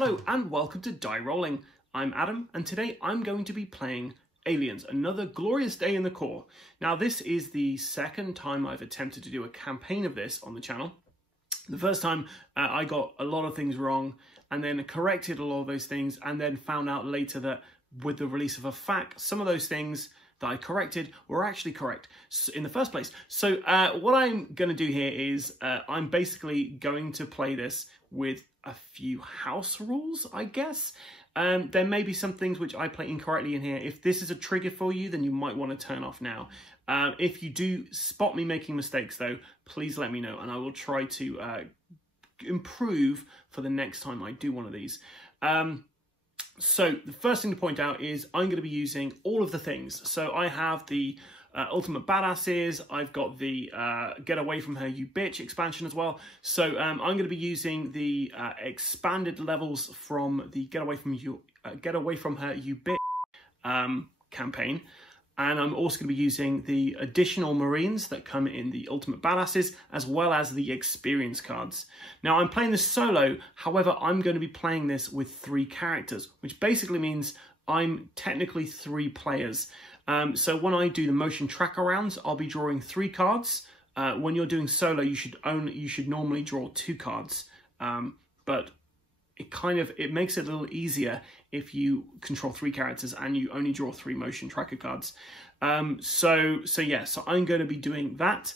Hello and welcome to Die Rollin. I'm Adam and today I'm going to be playing Aliens, another glorious day in the Corps. Now this is the second time I've attempted to do a campaign of this on the channel. The first time I got a lot of things wrong and then corrected a lot of those things and then found out later that with the release of a FAQ, some of those things that I corrected were actually correct in the first place. So what I'm going to do here is I'm basically going to play this with a few house rules, I guess. There may be some things which I play incorrectly in here. If this is a trigger for you, then you might want to turn off now. If you do spot me making mistakes though, please let me know and I will try to improve for the next time I do one of these. So the first thing to point out is I'm going to be using all of the things. So I have the Ultimate Badasses, I've got the Get Away From Her You Bitch expansion as well. So I'm going to be using the expanded levels from the Get Away From Her You Bitch campaign. And I'm also going to be using the additional Marines that come in the Ultimate Badasses, as well as the experience cards. Now, I'm playing this solo. However, I'm going to be playing this with 3 characters, which basically means I'm technically 3 players. So when I do the motion tracker rounds, I'll be drawing 3 cards. When you're doing solo, you should normally draw 2 cards. But it makes it a little easier if you control 3 characters and you only draw 3 motion tracker cards. So I'm going to be doing that.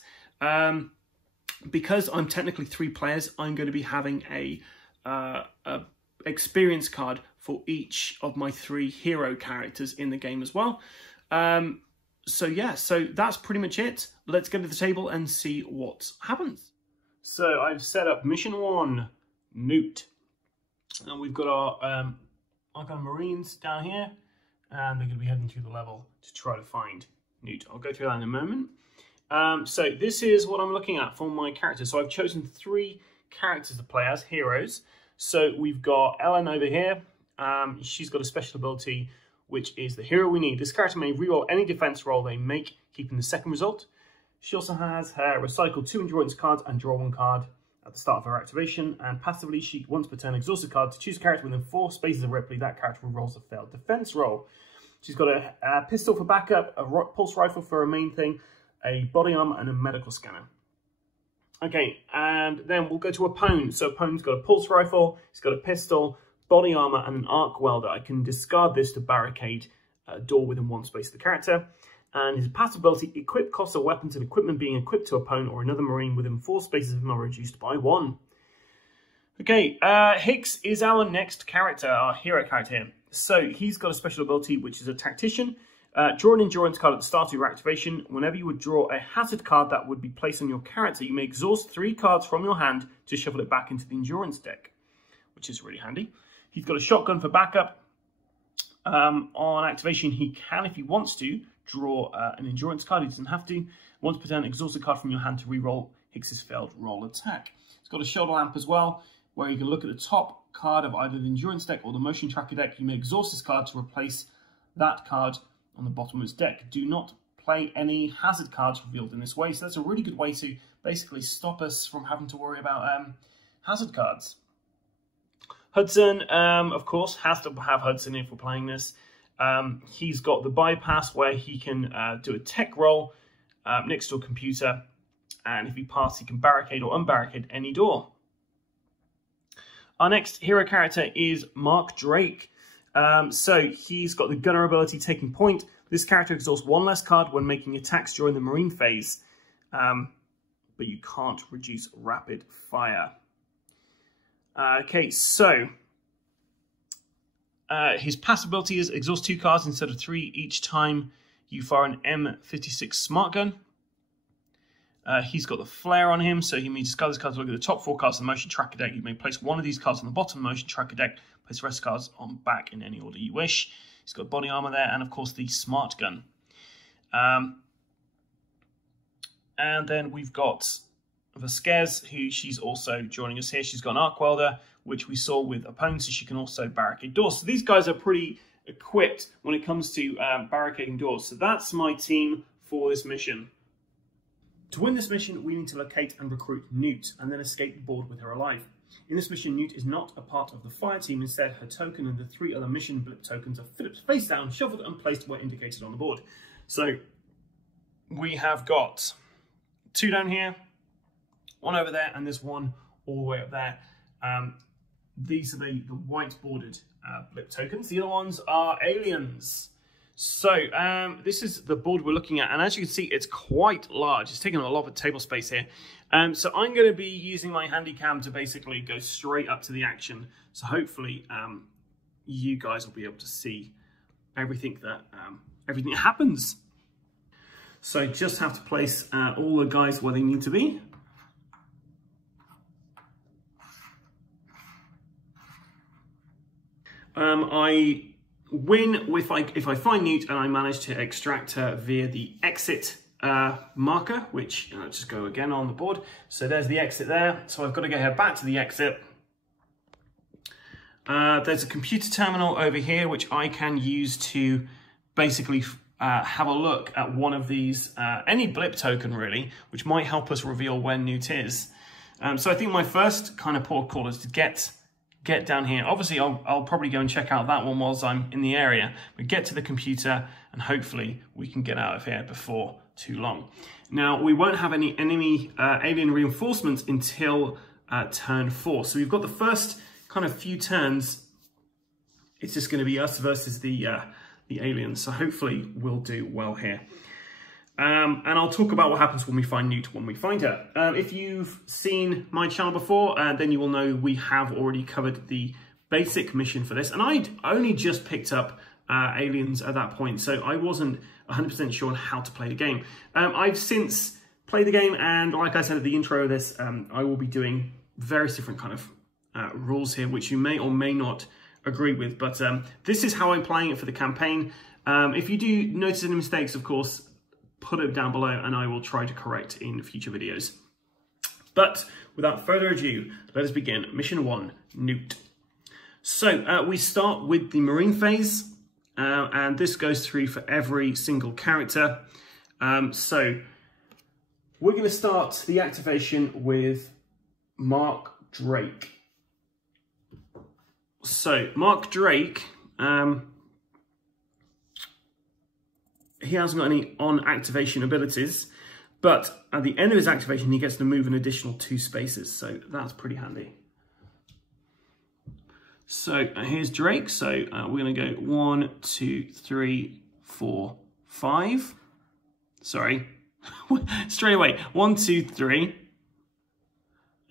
Because I'm technically 3 players, I'm going to be having a experience card for each of my 3 hero characters in the game as well. So that's pretty much it. Let's go to the table and see what happens. So I've set up mission 1, Newt. And we've got our Marines down here, and they're going to be heading through the level to try to find Newt. I'll go through that in a moment. So this is what I'm looking at for my characters. So I've chosen 3 characters to play as heroes. So we've got Ellen over here. She's got a special ability, which is the hero we need. This character may reroll any defense roll they make, keeping the second result. She also has her recycle 2 endurance cards and draw 1 card at the start of her activation, and passively she once per turn exhausts a card to choose a character within 4 spaces of Ripley. That character rolls a failed defense roll. She's got a pistol for backup, a pulse rifle for her main thing, a body armor, and a medical scanner. Okay, and then we'll go to opponent. So opponent's got a pulse rifle, he's got a pistol, body armor, and an arc welder. I can discard this to barricade a door within 1 space of the character. And his passive ability, equip cost of weapons and equipment being equipped to opponent or another Marine within 4 spaces of him are reduced by 1. Okay, Hicks is our next character, our hero character here. So he's got a special ability, which is a tactician. Draw an endurance card at the start of your activation. Whenever you would draw a hazard card that would be placed on your character, you may exhaust 3 cards from your hand to shuffle it back into the endurance deck, which is really handy. He's got a shotgun for backup. On activation, he can, if he wants to, draw an endurance card. He doesn't have to. Once per turn, exhaust a card from your hand to reroll Hicks's failed roll attack. He's got a shoulder lamp as well, where you can look at the top card of either the endurance deck or the motion tracker deck. You may exhaust this card to replace that card on the bottom of his deck. Do not play any hazard cards revealed in this way. So that's a really good way to basically stop us from having to worry about hazard cards. Hudson, of course, has to have Hudson if we're playing this. He's got the bypass where he can do a tech roll next to a computer, and if he passes, he can barricade or unbarricade any door. Our next hero character is Mark Drake. So he's got the gunner ability, taking point. This character exhausts 1 less card when making attacks during the Marine phase, but you can't reduce rapid fire. Okay, so his passive ability is exhaust 2 cards instead of 3 each time you fire an M56 smart gun. He's got the flare on him, so he may discard this card to look at the top 4 cards of the motion tracker deck. You may place 1 of these cards on the bottom of the motion tracker deck, place the rest of the cards on back in any order you wish. He's got body armor there, and of course the smart gun. And then we've got Vasquez, who she's also joining us here. She's got an arc welder, which we saw with opponents, so she can also barricade doors. So these guys are pretty equipped when it comes to barricading doors. So that's my team for this mission. To win this mission, we need to locate and recruit Newt and then escape the board with her alive. In this mission, Newt is not a part of the fire team. Instead, her token and the 3 other mission blip tokens are flipped face down, shuffled and placed where indicated on the board. So we have got 2 down here, 1 over there, and there's 1 all the way up there. These are the white bordered blip tokens. The other ones are aliens. So this is the board we're looking at, and as you can see, it's quite large. It's taking a lot of table space here. So I'm going to be using my handy cam to basically go straight up to the action. So hopefully you guys will be able to see everything that happens. So just have to place all the guys where they need to be. I win if I find Newt and I manage to extract her via the exit marker, which I'll just go again on the board. So there's the exit there. So I've got to get her back to the exit. There's a computer terminal over here, which I can use to basically have a look at one of these, any blip token really, which might help us reveal where Newt is. So I think my first kind of port call is to get down here. Obviously, I'll probably go and check out that one whilst I'm in the area, but get to the computer and hopefully we can get out of here before too long. Now, we won't have any enemy alien reinforcements until turn 4. So we've got the first kind of few turns. It's just going to be us versus the aliens. So hopefully we'll do well here. And I'll talk about what happens when we find Newt when we find her. If you've seen my channel before, then you will know we have already covered the basic mission for this. And I'd only just picked up aliens at that point, so I wasn't 100% sure on how to play the game. I've since played the game, and like I said at the intro of this, I will be doing various different kind of rules here, which you may or may not agree with. But this is how I'm playing it for the campaign. If you do notice any mistakes, of course, put it down below and I will try to correct in future videos. But without further ado, let us begin. Mission 1, Newt. So we start with the marine phase, and this goes through for every single character. So we're going to start the activation with Mark Drake. So Mark Drake, he hasn't got any on activation abilities, but at the end of his activation, he gets to move an additional 2 spaces. So that's pretty handy. So here's Drake. So we're going to go 1, 2, 3, 4, 5. Sorry, straight away. 1, 2, 3.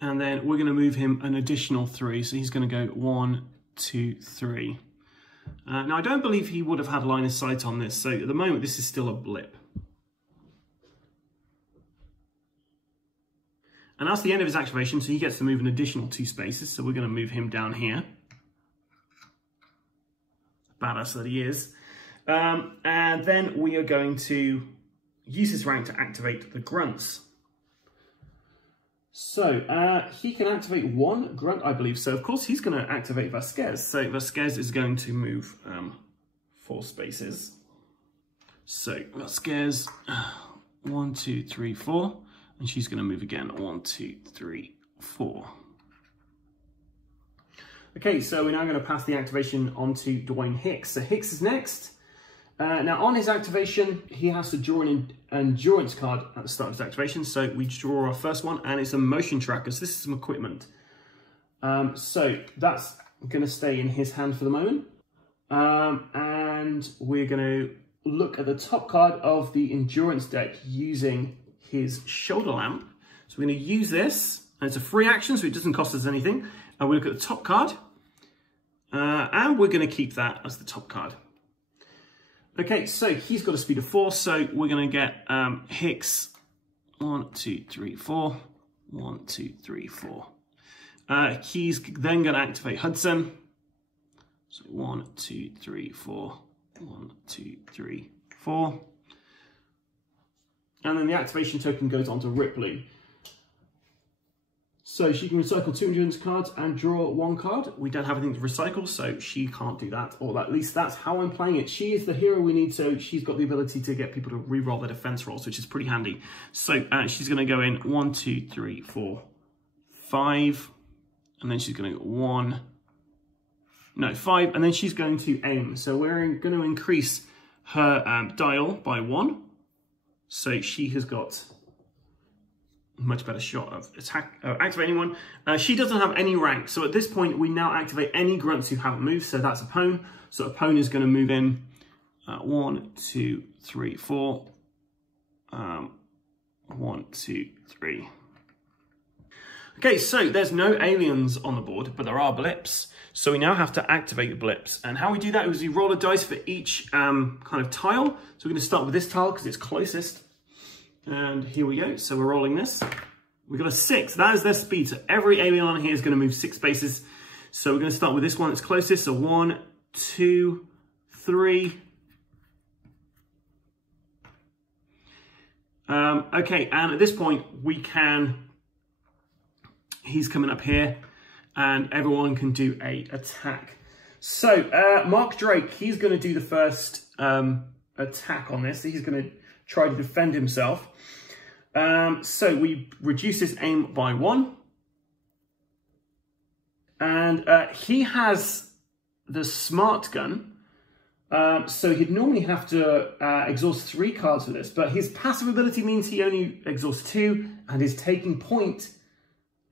And then we're going to move him an additional 3. So he's going to go 1, 2, 3. Now, I don't believe he would have had line of sight on this, so at the moment this is still a blip. And that's the end of his activation, so he gets to move an additional 2 spaces, so we're going to move him down here. Badass that he is. And then we are going to use his rank to activate the grunts. So he can activate 1 grunt, I believe. So of course he's going to activate Vasquez. So Vasquez is going to move 4 spaces. So Vasquez, 1, 2, 3, 4, and she's going to move again. 1, 2, 3, 4. Okay, so we're now going to pass the activation on to Dwayne Hicks. So Hicks is next. Now on his activation, he has to draw an endurance card at the start of his activation. So we draw our first one, and it's a motion tracker. So this is some equipment. So that's going to stay in his hand for the moment. And we're going to look at the top card of the endurance deck using his shoulder lamp. So we're going to use this, and it's a free action, so it doesn't cost us anything. And we look at the top card, and we're going to keep that as the top card. Okay, so he's got a speed of 4, so we're going to get Hicks 1, 2, 3, 4, 1, 2, 3, 4. He's then going to activate Hudson. So 1, 2, 3, 4, 1, 2, 3, 4. And then the activation token goes on to Ripley. So she can recycle 2 endurance cards and draw 1 card. We don't have anything to recycle, so she can't do that. Or at least that's how I'm playing it. She is the hero we need, so she's got the ability to get people to re-roll their defense rolls, which is pretty handy. So she's going to go in 1, 2, 3, 4, 5. and then she's going to go 1, no, 5, and then she's going to aim. So we're going to increase her dial by 1. So she has got a much better shot of activating one. She doesn't have any rank. So at this point, we now activate any grunts who haven't moved. So that's a pwn. So a pwn is going to move in 1, 2, 3, 4. 1, 2, 3. Okay, so there's no aliens on the board, but there are blips. So we now have to activate the blips. And how we do that is we roll a dice for each kind of tile. So we're going to start with this tile because it's closest. And here we go. So we're rolling this. We've got a 6. That is their speed. So every alien on here is going to move 6 spaces. So we're going to start with this one that's closest. So 1, 2, 3. Okay, and at this point we can, he's coming up here and everyone can do a attack. So Mark Drake, he's going to do the first attack on this. He's going to try to defend himself. So we reduce his aim by 1. And he has the smart gun. So he'd normally have to exhaust 3 cards for this, but his passive ability means he only exhausts 2, and his taking point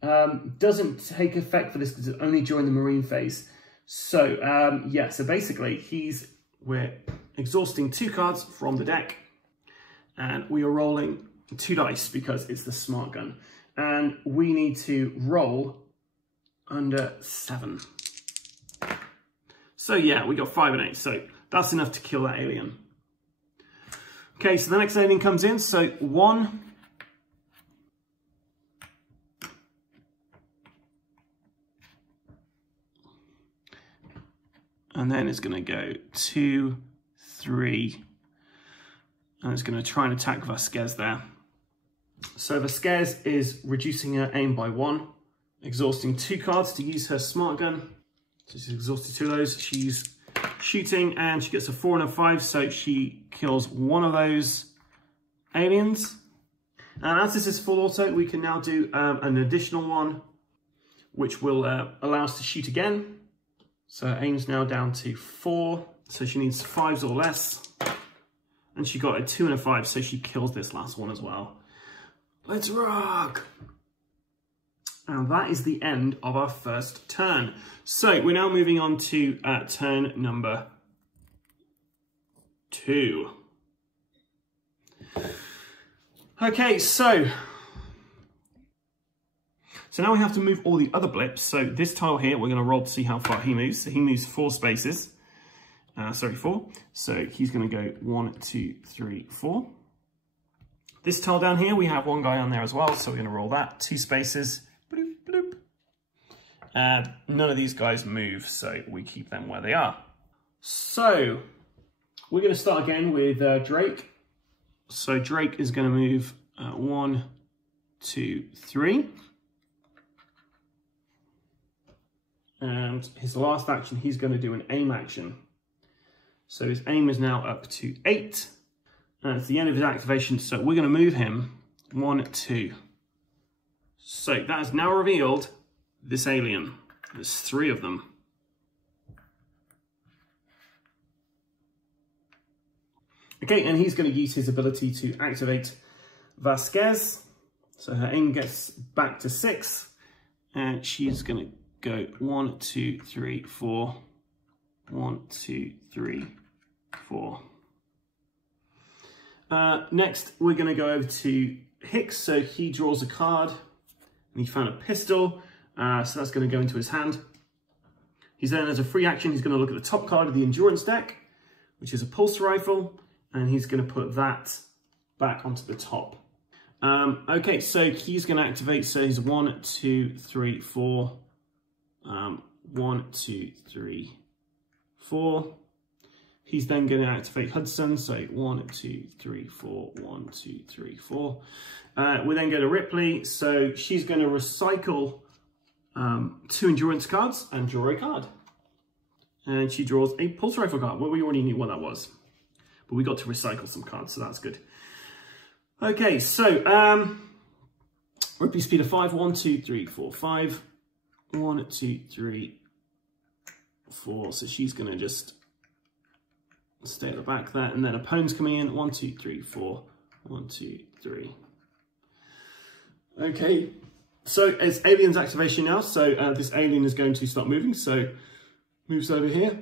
doesn't take effect for this because it's only during the marine phase. So yeah, so basically we're exhausting 2 cards from the deck, and we are rolling 2 dice because it's the smart gun, and we need to roll under 7. So yeah, we got 5 and 8. So that's enough to kill that alien. Okay, so the next alien comes in. So 1. And then it's going to go 2, 3. And it's going to try and attack Vasquez there. So Vasquez is reducing her aim by 1, exhausting 2 cards to use her smart gun. So she's exhausted 2 of those. She's shooting and she gets a 4 and a 5, so she kills one of those aliens. And as this is full auto, we can now do an additional one, which will allow us to shoot again. So her aim's now down to 4, so she needs 5s or less. And she got a 2 and a 5, so she kills this last one as well. Let's rock! And that is the end of our first turn. So we're now moving on to turn number 2. Okay, so now we have to move all the other blips. So this tile here, we're going to roll to see how far he moves. So he moves 4 spaces. 4. So he's going to go 1, 2, 3, 4. This tile down here, we have one guy on there as well. So we're going to roll that 2 spaces. Bloop, bloop. And none of these guys move, so we keep them where they are. So we're going to start again with Drake. So Drake is going to move 1, 2, 3. And his last action, he's going to do an aim action. So his aim is now up to 8. And it's the end of his activation, so we're going to move him 1, 2. So that has now revealed this alien. There's 3 of them. Okay, and he's going to use his ability to activate Vasquez. So her aim gets back to 6. And she's going to go 1, 2, 3, 4. 1, 2, 3, 4. Next, we're going to go over to Hicks. So he draws a card. And he found a pistol. So that's going to go into his hand. He's then, as a free action, he's going to look at the top card of the endurance deck, which is a pulse rifle. And he's going to put that back onto the top. Okay, so he's going to activate. So he's 1, 2, 3, 4. 1, 2, 3, 4. He's then going to activate Hudson. So 1, 2, 3, 4. 1, 2, 3, 4. We then go to Ripley. So she's going to recycle 2 endurance cards and draw a card. And she draws a pulse rifle card. Well, we already knew what that was. But we got to recycle some cards, so that's good. Okay, so Ripley speed of 5. 1, 2, 3, 4, 5. 1, 2, 3, 4. So she's going to just stay at the back there. And then opponent's coming in. 1, 2, 3, 4. 1, 2, 3. Okay. So it's alien's activation now. So this alien is going to start moving. So moves over here.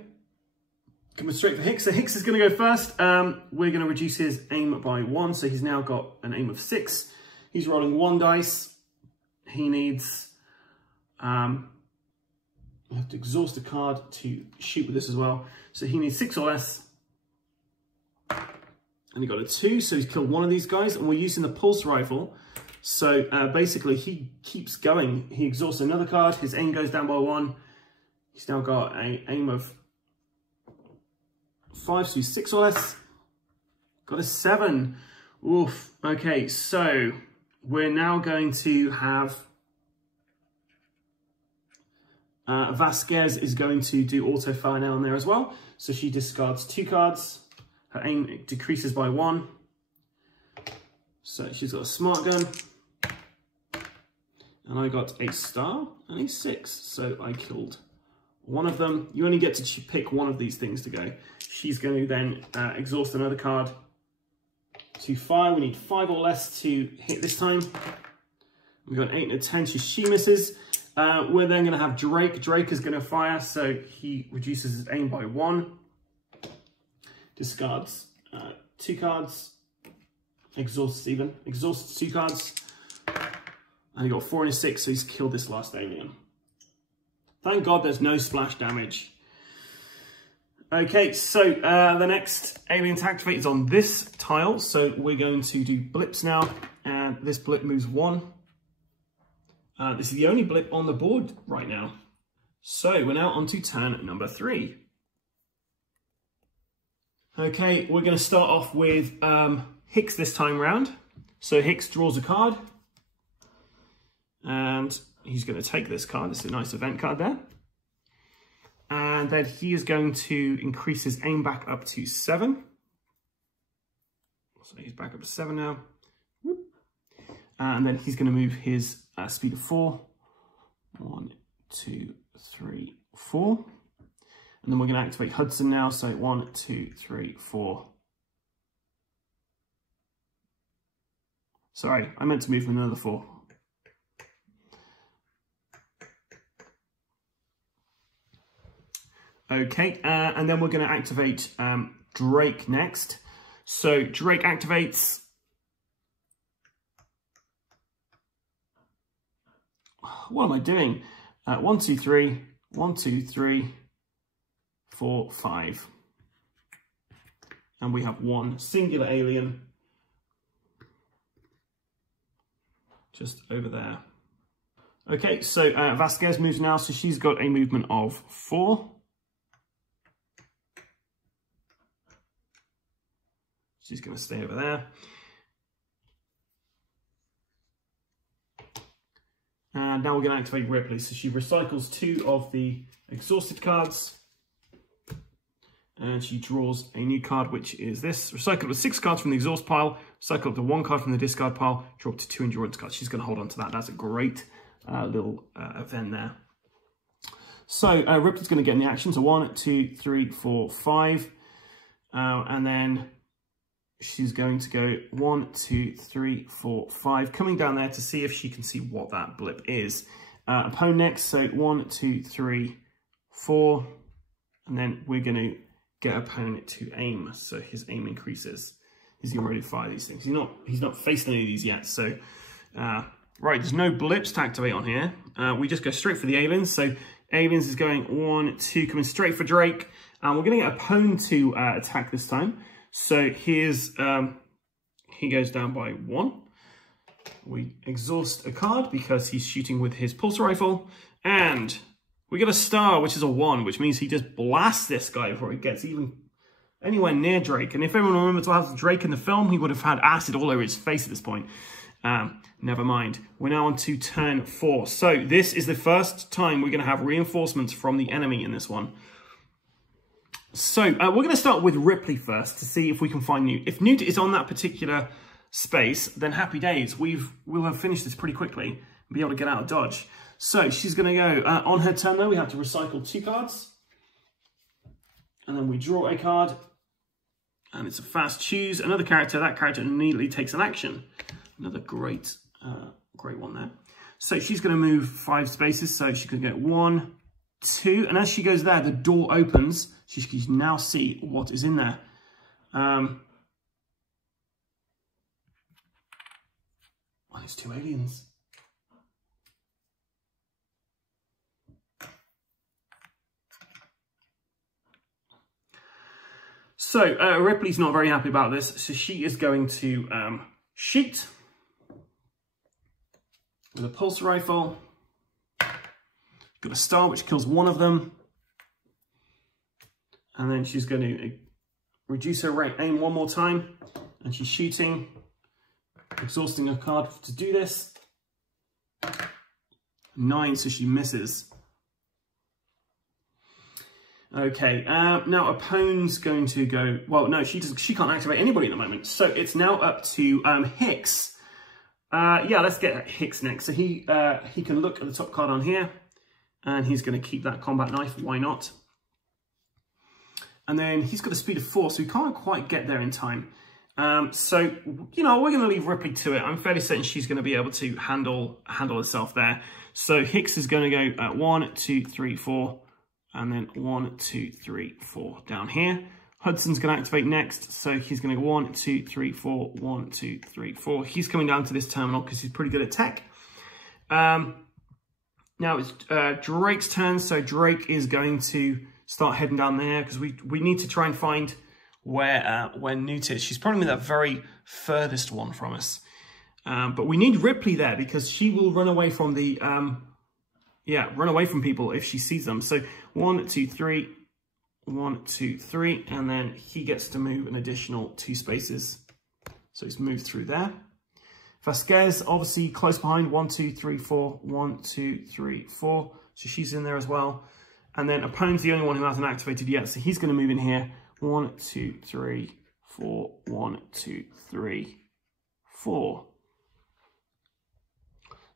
Coming straight for Hicks. So Hicks is going to go first. We're going to reduce his aim by 1. So he's now got an aim of 6. He's rolling 1 dice. He needs... we have to exhaust a card to shoot with this as well. So he needs 6 or less. And he got a 2, so he's killed one of these guys. And we're using the pulse rifle. So basically he keeps going. He exhausts another card. His aim goes down by 1. He's now got an aim of 5, so he's 6 or less. Got a 7. Oof. Okay, so we're now going to have... Vasquez is going to do auto fire now on there as well. So she discards 2 cards. Her aim decreases by 1. So she's got a smart gun. And I got a star and a 6. So I killed one of them. You only get to pick one of these things to go. She's going to then exhaust another card to fire. We need 5 or less to hit this time. We've got an 8 and a 10. She misses. We're then going to have Drake. Drake is going to fire, so he reduces his aim by 1. Discards 2 cards. Exhausts 2 cards. And he got 4 and a 6, so he's killed this last alien. Thank God there's no splash damage. Okay, so the next alien to activate is on this tile. So we're going to do blips now, and this blip moves 1. This is the only blip on the board right now. So we're now on to turn number 3. Okay, we're going to start off with Hicks this time round. So Hicks draws a card. And he's going to take this card. This is a nice event card there. And then he is going to increase his aim back up to 7. So he's back up to 7 now. And then he's going to move his speed of 4. 1, 2, 3, 4. And then we're going to activate Hudson now. So 1, 2, 3, 4. Sorry, I meant to move him another 4. Okay, and then we're going to activate Drake next. So Drake activates. What am I doing? 1, 2, 3. 1, 2, 3. 4, 5. And we have one singular alien just over there. Okay, so Vasquez moves now. So she's got a movement of 4. She's going to stay over there. And now we're going to activate Ripley. So she recycles 2 of the exhausted cards. And she draws a new card, which is this. Recycle up to 6 cards from the exhaust pile. Recycle up to 1 card from the discard pile. Draw up to 2 endurance cards. She's going to hold on to that. That's a great little event there. So Ripley's going to get in the action. So 1, 2, 3, 4, 5. And then she's going to go 1, 2, 3, 4, 5, coming down there to see if she can see what that blip is. Opponent next, so 1, 2, 3, 4, and then we're going to get opponent to aim, so his aim increases. He's getting ready to fire these things. He's not faced any of these yet, so right. There's no blips to activate on here. We just go straight for the aliens. So aliens is going 1, 2, coming straight for Drake, and we're going to get opponent to attack this time. So here's, he goes down by 1. We exhaust a card because he's shooting with his pulse rifle. And we get a star, which is a 1, which means he just blasts this guy before he gets even anywhere near Drake. And if everyone remembers what happened to Drake in the film, he would have had acid all over his face at this point. Never mind. We're now on to turn 4. So this is the first time we're going to have reinforcements from the enemy in this one. So we're going to start with Ripley first to see if we can find Newt. If Newt is on that particular space, then happy days. We'll have finished this pretty quickly and be able to get out of Dodge. So she's going to go, on her turn though, we have to recycle 2 cards. And then we draw a card. And it's a fast choose. Another character, that character immediately takes an action. Another great one there. So she's going to move 5 spaces. So she can get 1, 2. And as she goes there, the door opens. She can now see what is in there. Well, it's 2 aliens. So Ripley's not very happy about this, so she is going to shoot with a pulse rifle. Got a star which kills 1 of them, and then she's going to reduce her aim 1 more time, and she's shooting, exhausting her card to do this. 9, so she misses. Okay, now opponent's going to go, well, no, she can't activate anybody at the moment. So it's now up to Hicks. Yeah, let's get Hicks next. So he can look at the top card on here, and he's going to keep that combat knife. Why not? And then he's got a speed of 4, so he can't quite get there in time. So, you know, we're going to leave Ripley to it. I'm fairly certain she's going to be able to handle herself there. So Hicks is going to go 1, 2, 3, 4. And then 1, 2, 3, 4 down here. Hudson's going to activate next. So he's going to go 1, 2, 3, 4, 1, 2, 3, 4. He's coming down to this terminal because he's pretty good at tech. Now it's Drake's turn. So Drake is going to start heading down there because we need to try and find where Newt is. She's probably the very furthest one from us. But we need Ripley there because she will run away from the... run away from people if she sees them. So 1, 2, 3, 1, 2, 3, and then he gets to move an additional 2 spaces. So he's moved through there. Vasquez, obviously close behind, 1, 2, 3, 4, 1, 2, 3, 4. So she's in there as well. And then opponent's the only one who hasn't activated yet. So he's going to move in here. 1, 2, 3, 4, 1, 2, 3, 4.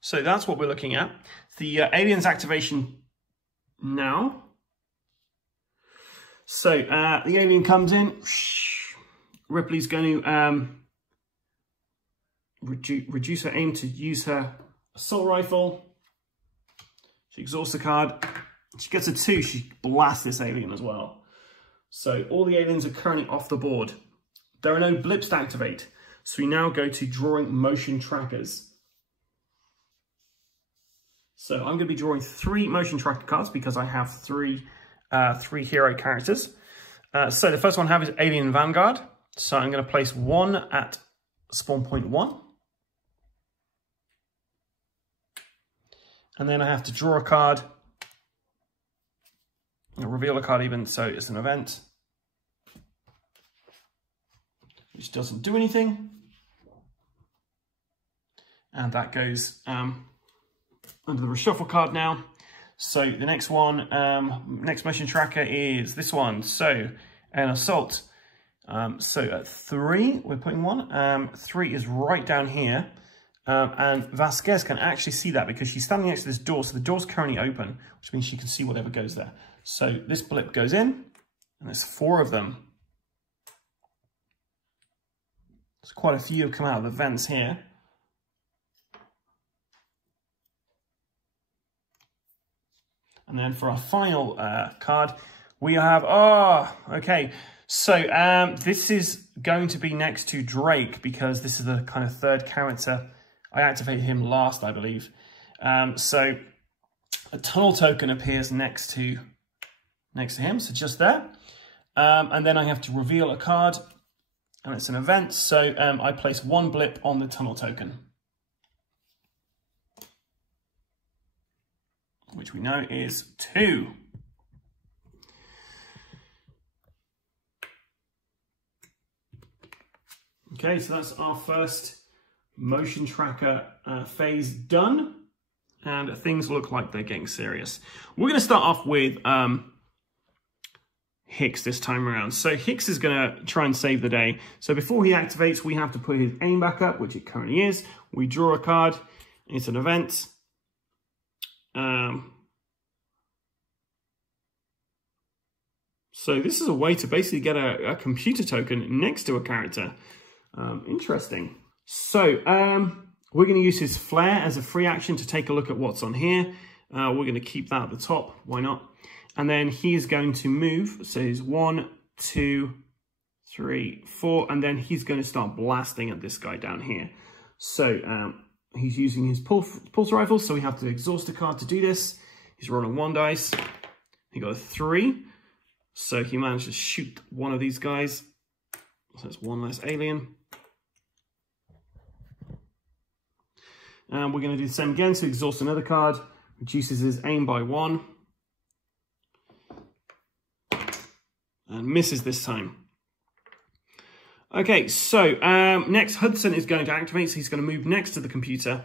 So that's what we're looking at. The aliens activation now. So the alien comes in. Ripley's going to reduce her aim to use her assault rifle. She exhausts a card. She gets a 2. She blasts this alien as well. So all the aliens are currently off the board. There are no blips to activate. So we now go to drawing motion trackers. So I'm going to be drawing 3 motion tracker cards because I have 3 hero characters. So the first one I have is Alien Vanguard. So I'm going to place 1 at spawn point 1. And then I have to draw a card. I'll reveal a card even, so it's an event. Which doesn't do anything. And that goes under the reshuffle card now. So the next one, next motion tracker is this one. So an assault. So at 3, we're putting 1. 3 is right down here. And Vasquez can actually see that because she's standing next to this door. So the door's currently open, which means she can see whatever goes there. So this blip goes in, and there's 4 of them. There's quite a few have come out of the vents here. And then for our final card, we have, okay. So this is going to be next to Drake because this is the kind of 3rd character. I activated him last, I believe. So a tunnel token appears next to him, so just there. And then I have to reveal a card, and it's an event. So I place 1 blip on the tunnel token, which we know is 2. Okay, so that's our first motion tracker phase done, and things look like they're getting serious. We're going to start off with Hicks this time around. So Hicks is going to try and save the day. So before he activates, we have to put his aim back up, which it currently is. We draw a card. It's an event. So this is a way to basically get a computer token next to a character. Interesting. So we're going to use his flare as a free action to take a look at what's on here. We're going to keep that at the top. Why not? And then he's going to move. So he's 1, 2, 3, 4. And then he's going to start blasting at this guy down here. So he's using his pulse rifle. So we have to exhaust a card to do this. He's rolling 1 dice. He got a 3. So he managed to shoot one of these guys. So that's 1 less alien. And we're going to do the same again. So exhaust another card. Reduces his aim by 1. And misses this time. Okay, so next Hudson is going to activate. So he's going to move next to the computer.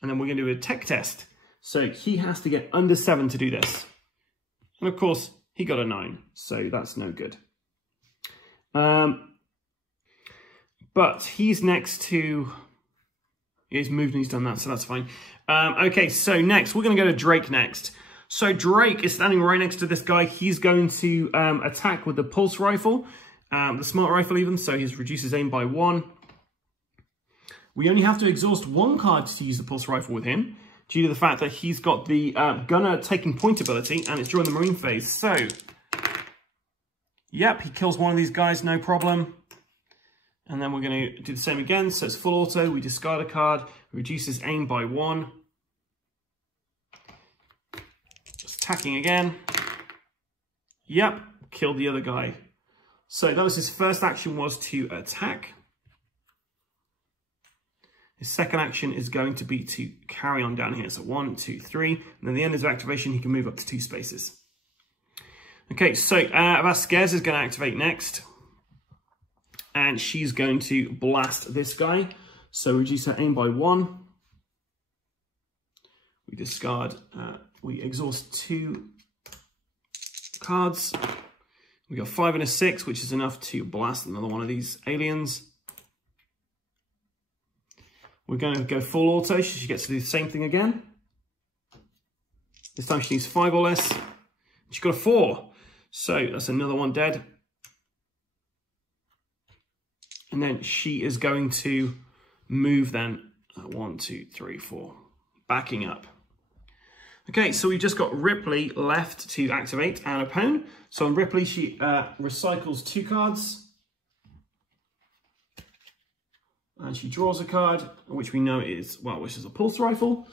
And then we're going to do a tech test. So he has to get under 7 to do this. And of course, he got a 9. So that's no good. But he's next to... He's moved and he's done that, so that's fine. Okay, so next, we're going to go to Drake next. So Drake is standing right next to this guy. He's going to attack with the pulse rifle, the smart rifle even, so he's reduced his aim by 1. We only have to exhaust 1 card to use the pulse rifle with him, due to the fact that he's got the gunner taking point ability, and it's during the marine phase. So, yep, he kills one of these guys, no problem. And then we're going to do the same again. So it's full auto. We discard a card. Reduces aim by 1. Just attacking again. Yep. Killed the other guy. So that was his first action, was to attack. His second action is going to be to carry on down here. So 1, 2, 3. And then at the end of his activation, he can move up to 2 spaces. Okay, so Vasquez is going to activate next. And she's going to blast this guy. So reduce her aim by 1. We discard, we exhaust 2 cards. We got 5 and a 6, which is enough to blast another one of these aliens. We're going to go full auto. She gets to do the same thing again. This time she needs 5 or less. She got a 4. So that's another one dead. And then she is going to move then 1, 2, 3, 4, backing up. Okay, so we've just got Ripley left to activate and opponent. So on Ripley, she recycles 2 cards. And she draws a card, which we know is, well, which is a pulse rifle.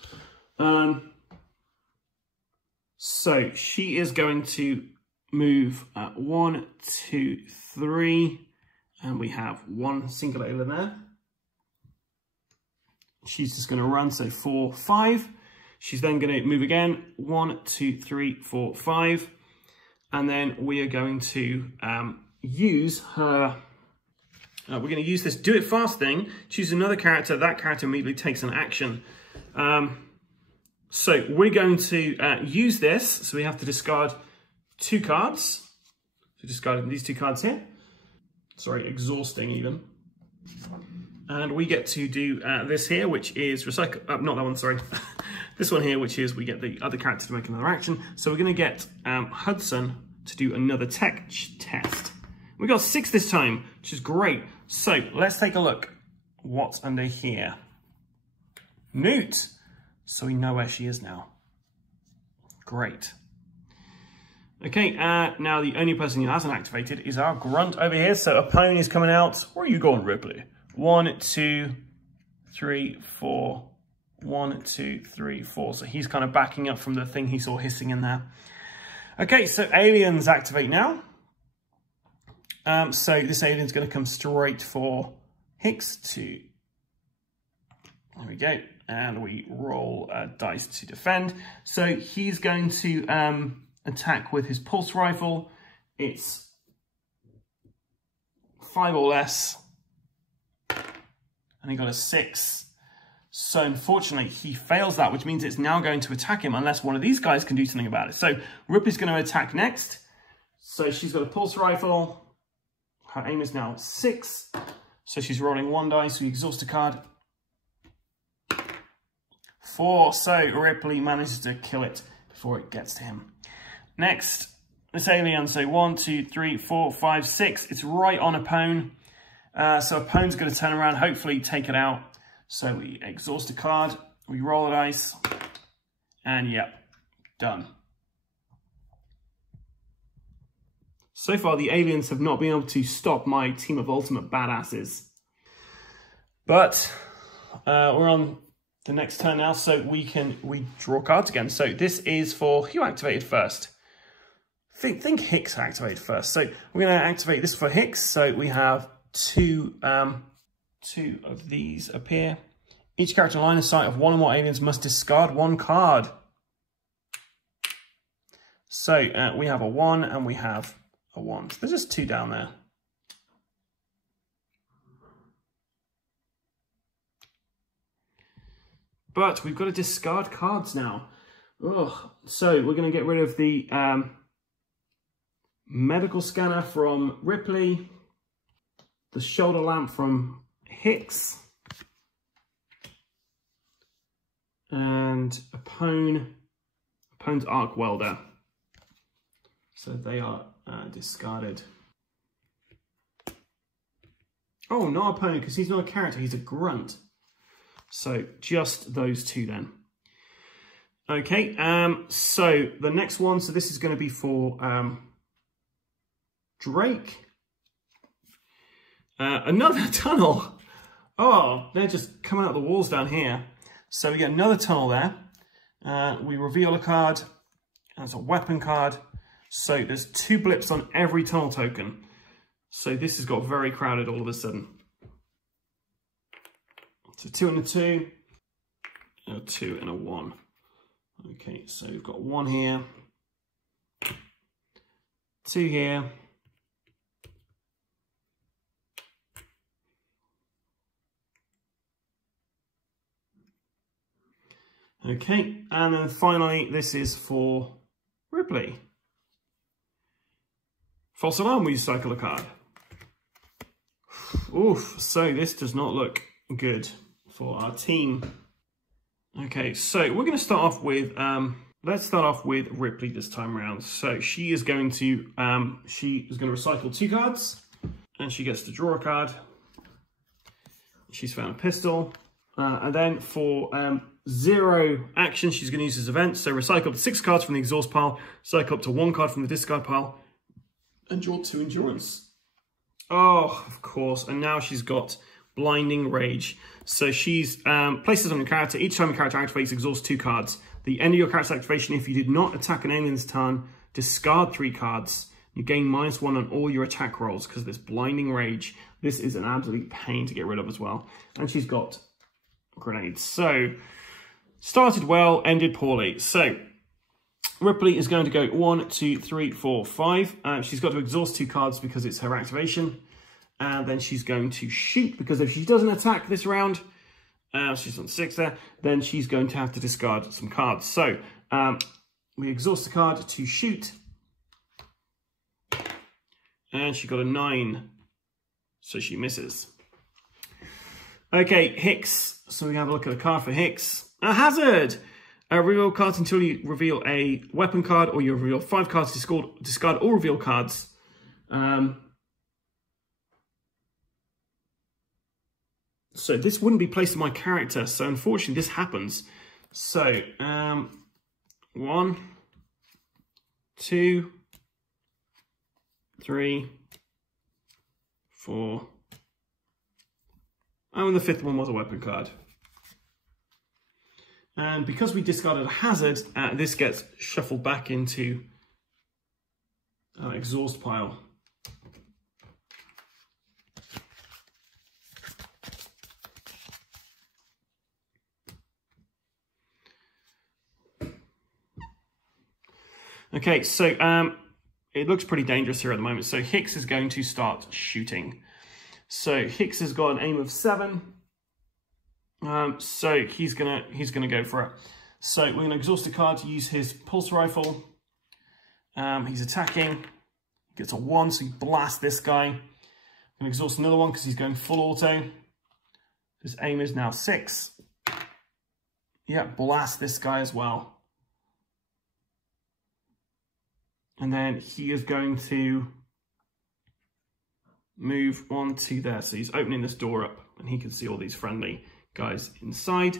So she is going to move 1, 2, 3. And we have 1 single alien there. She's just going to run, so 4, 5. She's then going to move again, 1, 2, 3, 4, 5. And then we are going to use her, we're going to use this do it fast thing, choose another character, that character immediately takes an action. So we're going to use this, so we have to discard 2 cards. So discarding these 2 cards here. Sorry, exhausting even. And we get to do this here, which is recycle, not that one, sorry. This one here, which is we get the other character to make another action. So we're going to get Hudson to do another tech test. We got 6 this time, which is great. So let's take a look. What's under here? Newt. So we know where she is now. Great. Okay, now the only person who hasn't activated is our grunt over here. So opponent is coming out. Where are you going, Ripley? 1, 2, 3, 4. 1, 2, 3, 4. So he's kind of backing up from the thing he saw hissing in there. Okay, so aliens activate now. So this alien's going to come straight for Hicks to... There we go. And we roll dice to defend. So he's going to... attack with his pulse rifle. It's 5 or less. And he got a 6. So unfortunately, he fails that, which means it's now going to attack him unless one of these guys can do something about it. So Ripley's going to attack next. So she's got a pulse rifle. Her aim is now 6. So she's rolling 1 dice. We exhaust a card. 4. So Ripley manages to kill it before it gets to him. Next, this alien. So 1, 2, 3, 4, 5, 6. It's right on Apone. So Apone's going to turn around, hopefully take it out. So we exhaust a card, we roll a dice, and yep, done. So far, the aliens have not been able to stop my team of ultimate badasses. But we're on the next turn now, so we draw cards again. So this is for who activated first? Think Hicks activated first. So we're going to activate this for Hicks. So we have two of these appear. Each character in line of sight of one or more aliens must discard one card. So we have a 1 and we have a 1. So there's just 2 down there. But we've got to discard cards now. Ugh. So we're going to get rid of the medical scanner from Ripley, the shoulder lamp from Hicks, and Apone's arc welder. So they are discarded. Oh, not Apone, because he's not a character, he's a grunt. So just those 2 then. Okay, so the next one, so this is going to be for Drake. Another tunnel. Oh, they're just coming out the walls down here. So we get another tunnel there. We reveal a card. That's a weapon card. So there's 2 blips on every tunnel token. So this has got very crowded all of a sudden. So 2 and a 2. A 2 and a 1. Okay, so we've got 1 here. 2 here. Okay, and then finally, this is for Ripley. False alarm, we cycle a card. Oof, so this does not look good for our team. Okay, so we're going to start off with, let's start off with Ripley this time around. So she is going to recycle 2 cards, and she gets to draw a card. She's found a pistol. And then for 0 action, she's going to use this event. So recycle up to 6 cards from the exhaust pile, cycle up to 1 card from the discard pile, and draw 2 endurance. Oh, of course. And now she's got blinding rage. So she's places on your character. Each time a character activates, exhaust 2 cards. The end of your character's activation, if you did not attack an alien's turn, discard 3 cards. You gain -1 on all your attack rolls because of this blinding rage. This is an absolute pain to get rid of as well. And she's got grenades. So started well, ended poorly. So Ripley is going to go 1, 2, 3, 4, 5. She's got to exhaust 2 cards because it's her activation. And then she's going to shoot, because if she doesn't attack this round, she's on 6 there, then she's going to have to discard some cards. So we exhaust the card to shoot. And she got a 9, so she misses. Okay, Hicks. So we have a look at the card for Hicks. A hazard! Reveal cards until you reveal a weapon card, or you reveal 5 cards, discard all reveal cards. So this wouldn't be placed on my character, so unfortunately this happens. So, 1, 2, 3, 4, and the 5th one was a weapon card. And because we discarded a hazard, this gets shuffled back into exhaust pile. Okay, so it looks pretty dangerous here at the moment. So Hicks is going to start shooting. So Hicks has got an aim of 7. So he's gonna go for it. So we're gonna exhaust a card to use his pulse rifle. He's attacking. Gets a 1, so he blasts this guy. I'm gonna exhaust another one because he's going full auto. His aim is now 6. yeah, blast this guy as well. And then he is going to move on to there. So he's opening this door up and he can see all these friendly guys inside.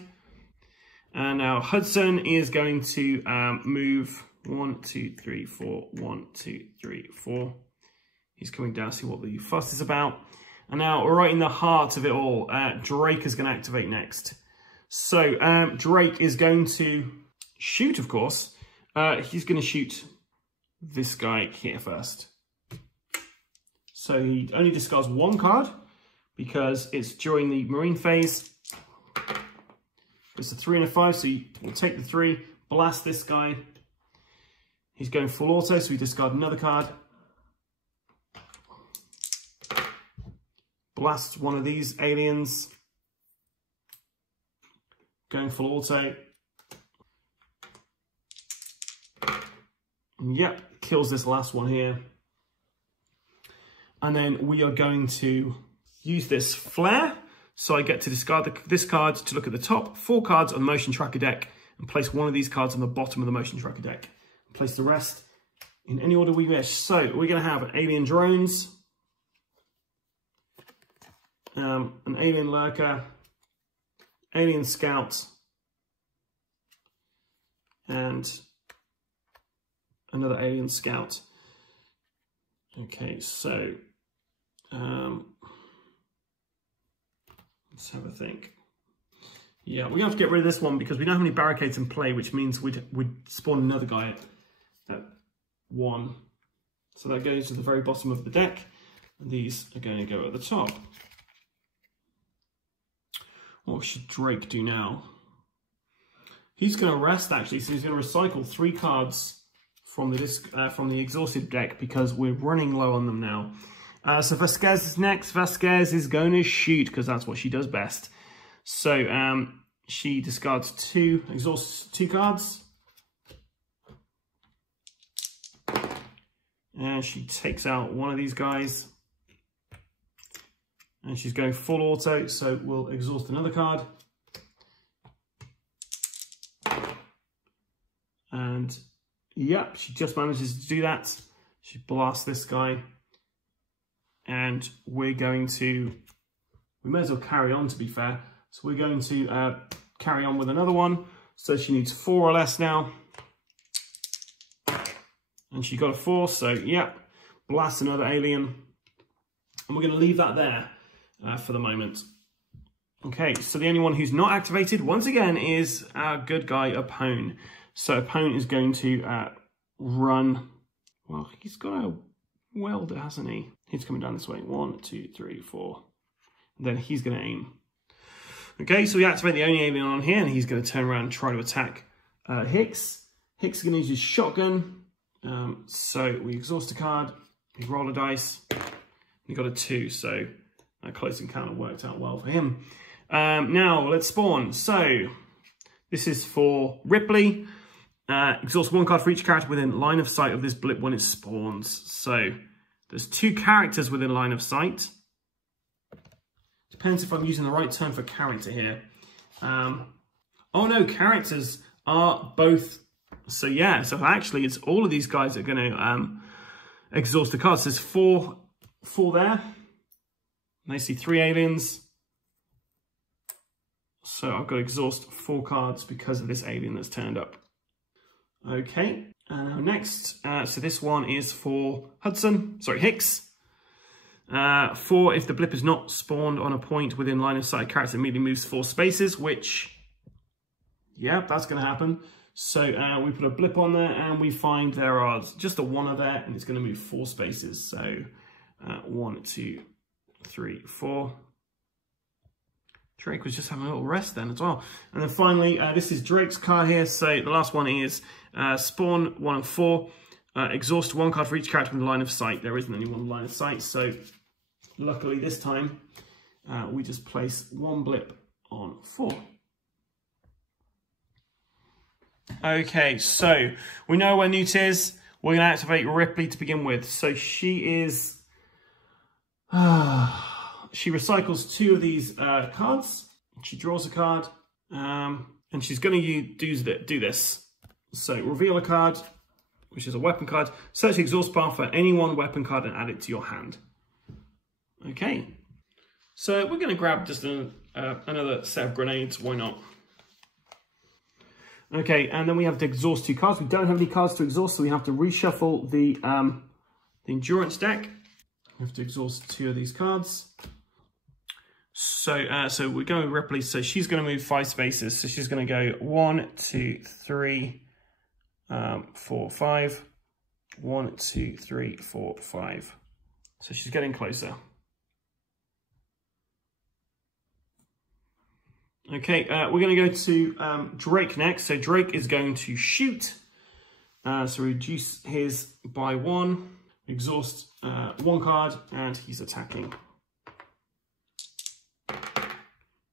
And now Hudson is going to move 1, 2, 3, 4, 1, 2, 3, 4. He's coming down to see what the fuss is about. And now we're right in the heart of it all. Drake is going to activate next. So Drake is going to shoot, of course. He's going to shoot this guy here first. So he only discards 1 card because it's during the marine phase. It's a 3 and a 5, so you will take the 3, blast this guy. He's going full auto, so we discard another card. Blast one of these aliens. Going full auto. Yep, kills this last one here. And then we are going to use this flare. So I get to discard this card to look at the top 4 cards on the motion tracker deck and place one of these cards on the bottom of the motion tracker deck. Place the rest in any order we wish. So we're going to have an alien drones, an alien lurker, alien scout, and another alien scout. Okay, so let's have a think. Yeah, we're going to have to get rid of this one because we don't have any barricades in play, which means we'd spawn another guy at 1. So that goes to the very bottom of the deck, and these are going to go at the top. What should Drake do now? He's going to rest, actually, so he's going to recycle 3 cards from the exhausted deck because we're running low on them now. So Vasquez is next. Vasquez is going to shoot because that's what she does best. So she discards 2, exhausts 2 cards. And she takes out one of these guys. And she's going full auto, so we'll exhaust another card. And yep, she just manages to do that. She blasts this guy. And we're going to, we may as well carry on, to be fair. So we're going to carry on with another one. So she needs 4 or less now. And she got a 4, so yep, blast another alien. And we're going to leave that there for the moment. Okay, so the only one who's not activated, once again, is our good guy, Opone. So Opone is going to run, well, he's got a welder, hasn't he? He's coming down this way. 1, 2, 3, 4. And then he's going to aim. Okay, so we activate the only alien on here, and he's going to turn around and try to attack Hicks. Hicks is going to use his shotgun. So we exhaust a card, we roll a dice. He got a 2, so that close encounter worked out well for him. Now let's spawn. So this is for Ripley. Exhaust 1 card for each character within line of sight of this blip when it spawns. So there's 2 characters within line of sight. Depends if I'm using the right term for character here. Oh no, characters are both. So yeah, so actually it's all of these guys that are going to exhaust the cards. There's 4 there. And I see 3 aliens. So I've got to exhaust 4 cards because of this alien that's turned up. Okay, and now next, so this one is for Hicks. 4, if the blip is not spawned on a point within line of sight, character immediately moves 4 spaces, which, yeah, that's going to happen. So we put a blip on there and we find there are just a 1 there and it's going to move 4 spaces. So 1, 2, 3, 4. Drake was just having a little rest then as well. And then finally, this is Drake's card here. So the last one is spawn 1 and 4. Exhaust 1 card for each character in the line of sight. There isn't any one line of sight. So luckily this time, we just place 1 blip on 4. Okay, so we know where Newt is. We're going to activate Ripley to begin with. So she is... she recycles 2 of these cards. She draws a card. And And she's going to do this. So reveal a card, which is a weapon card. Search the exhaust bar for any one weapon card and add it to your hand. Okay. So we're going to grab just another set of grenades. Why not? Okay, and then we have to exhaust 2 cards. We don't have any cards to exhaust, so we have to reshuffle the endurance deck. We have to exhaust 2 of these cards. So we're going with Ripley. So she's going to move 5 spaces. So she's going to go 1, 2, 3, 4, 5. 1, 2, 3, 4, 5. So she's getting closer. Okay, we're going to go to Drake next. So Drake is going to shoot. So reduce his by 1. Exhaust 1 card, and he's attacking.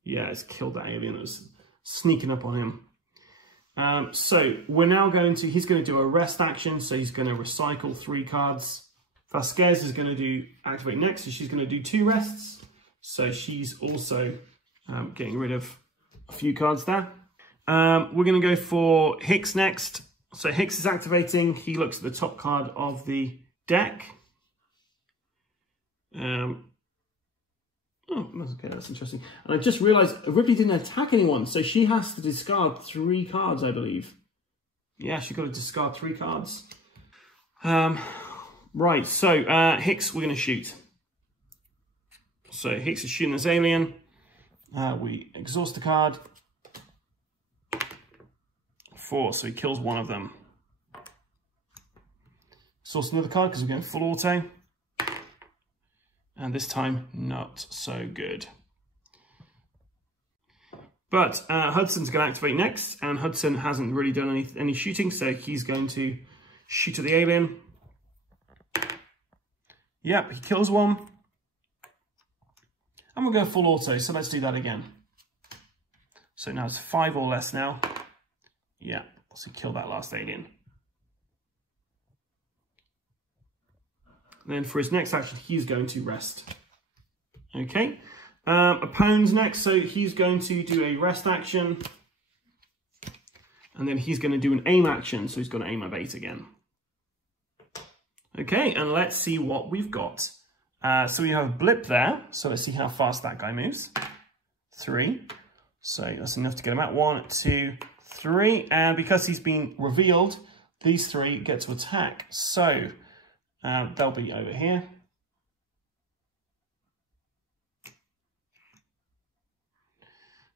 Yeah, it's killed that alien that was sneaking up on him. So we're now he's going to do a rest action. So he's going to recycle 3 cards. Vasquez is going to do activate next. So she's going to do 2 rests. So she's also getting rid of a few cards there. We're going to go for Hicks next. So Hicks is activating. He looks at the top card of the deck. Oh, okay, that's interesting. And I just realized Ripley didn't attack anyone, so she has to discard 3 cards, I believe. Yeah, she's got to discard 3 cards. Right, so Hicks, we're going to shoot. So Hicks is shooting this alien. We exhaust the card. 4, so he kills 1 of them. Exhaust another card because we're going full auto. And this time, not so good. But Hudson's going to activate next, and Hudson hasn't really done any shooting, so he's going to shoot at the alien. Yep, he kills 1. And we'll go full auto, so let's do that again. So now it's 5 or less now. Yeah, so kill that last alien. Then for his next action, he's going to rest. Okay. Oppone's next, so he's going to do a rest action. And then he's going to do an aim action, so he's going to aim a bait again. Okay, and let's see what we've got. So we have a blip there, so let's see how fast that guy moves. 3. So that's enough to get him out. 1, 2, 3. And because he's been revealed, these 3 get to attack. So they'll be over here.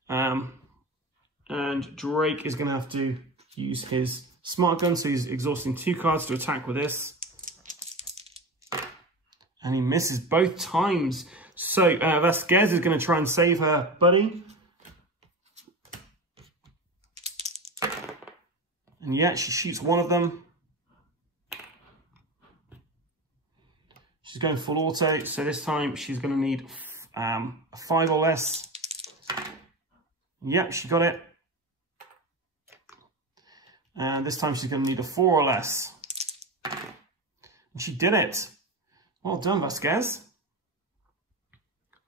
And Drake is going to have to use his smart gun, so he's exhausting 2 cards to attack with this. And he misses both times. So Vasquez is going to try and save her buddy. And yeah, she shoots 1 of them. She's going full auto, so this time she's going to need a 5 or less. Yep, she got it. And this time she's going to need a 4 or less. And she did it. Well done, Vasquez.